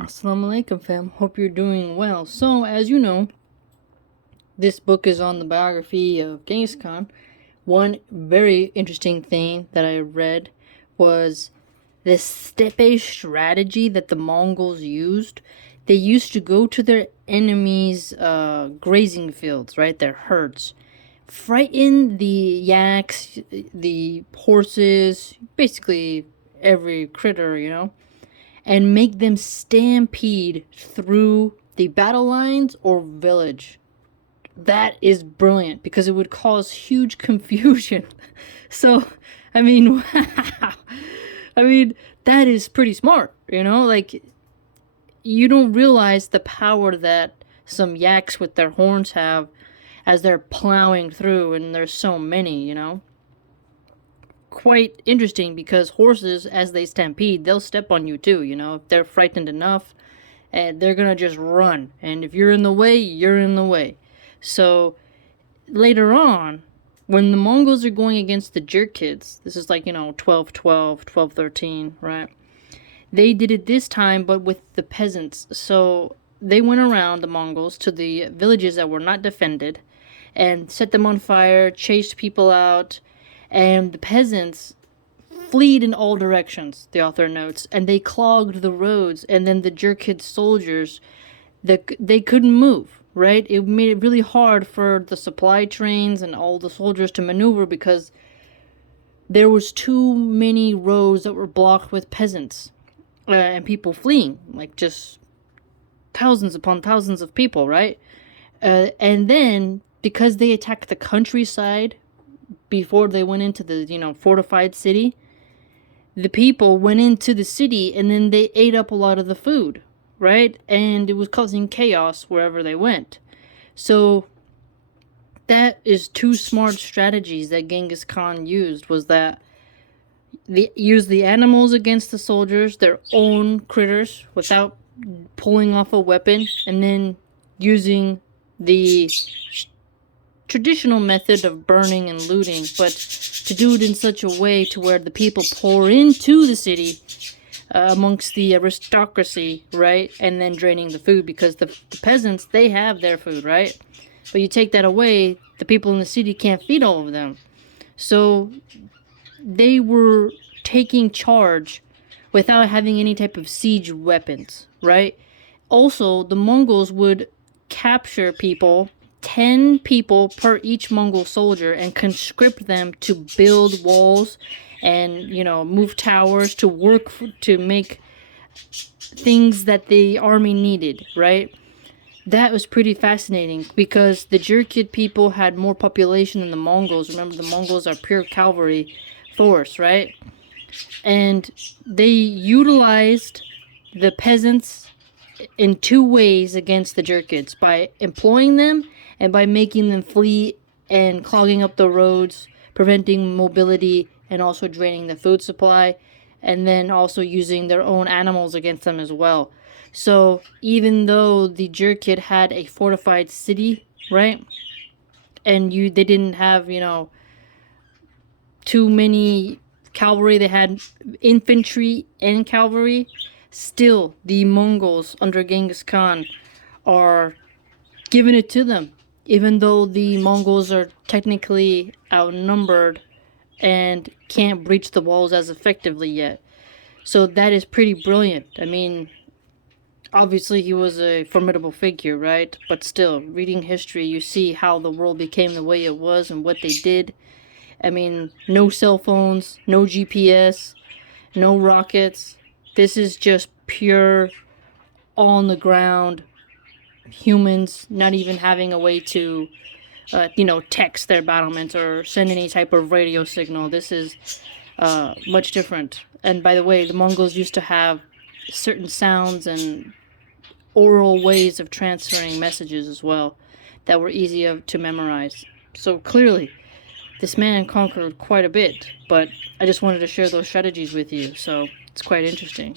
Assalamu alaikum, fam. Hope you're doing well. So, as you know, this book is on the biography of Ghengis Khan. One very interesting thing that I read was this steppe strategy that the Mongols used. They used to go to their enemies' grazing fields, right? Their herds. Frighten the yaks, the horses, basically every critter, and make them stampede through the battle lines or village. That is brilliant because it would cause huge confusion. So, I mean, wow. I mean, that is pretty smart, Like, you don't realize the power that some yaks with their horns have as they're plowing through, and there's so many. Quite interesting because horses, as they stampede, they'll step on you too, if they're frightened enough, and they're gonna just run, and if you're in the way, you're in the way. So later on, when the Mongols are going against the Jerkids, this is like 1212, 1213, right? They did it this time but with the peasants. So they went around, the Mongols, to the villages that were not defended and set them on fire, chased people out, and the peasants fled in all directions, the author notes, and they clogged the roads, and then the Jerkid soldiers, they couldn't move, right? It made it really hard for the supply trains and all the soldiers to maneuver because there was too many roads that were blocked with peasants and people fleeing, like just thousands upon thousands of people, right? And then, because they attacked the countryside before they went into the, fortified city, the people went into the city and then they ate up a lot of the food, right? And it was causing chaos wherever they went. So that is two smart strategies that Genghis Khan used, was that they used the animals against the soldiers, their own critters, without pulling off a weapon, and then using the traditional method of burning and looting, but to do it in such a way to where the people pour into the city amongst the aristocracy, right? And then draining the food, because the peasants, they have their food, right? But you take that away, the people in the city can't feed all of them. So they were taking charge without having any type of siege weapons, right? Also, the Mongols would capture people, 10 people per each Mongol soldier, and conscript them to build walls and, move towers, to work to make things that the army needed, right? That was pretty fascinating because the Jerkid people had more population than the Mongols. Remember, the Mongols are pure cavalry force, right? And they utilized the peasants in two ways against the Jerkids: by employing them and by making them flee and clogging up the roads, preventing mobility, and also draining the food supply, and then also using their own animals against them as well. So even though the Jerkid had a fortified city, right, and they didn't have, too many cavalry, they had infantry and cavalry, still the Mongols under Genghis Khan are giving it to them, even though the Mongols are technically outnumbered and can't breach the walls as effectively yet. So that is pretty brilliant. I mean, obviously he was a formidable figure, right? But still, reading history, you see how the world became the way it was and what they did. I mean, no cell phones, no GPS, no rockets. This is just pure on the ground humans, not even having a way to text their battlements or send any type of radio signal. This is much different. And by the way, the Mongols used to have certain sounds and oral ways of transferring messages as well that were easy to memorize. So clearly, this man conquered quite a bit, but I just wanted to share those strategies with you, so it's quite interesting.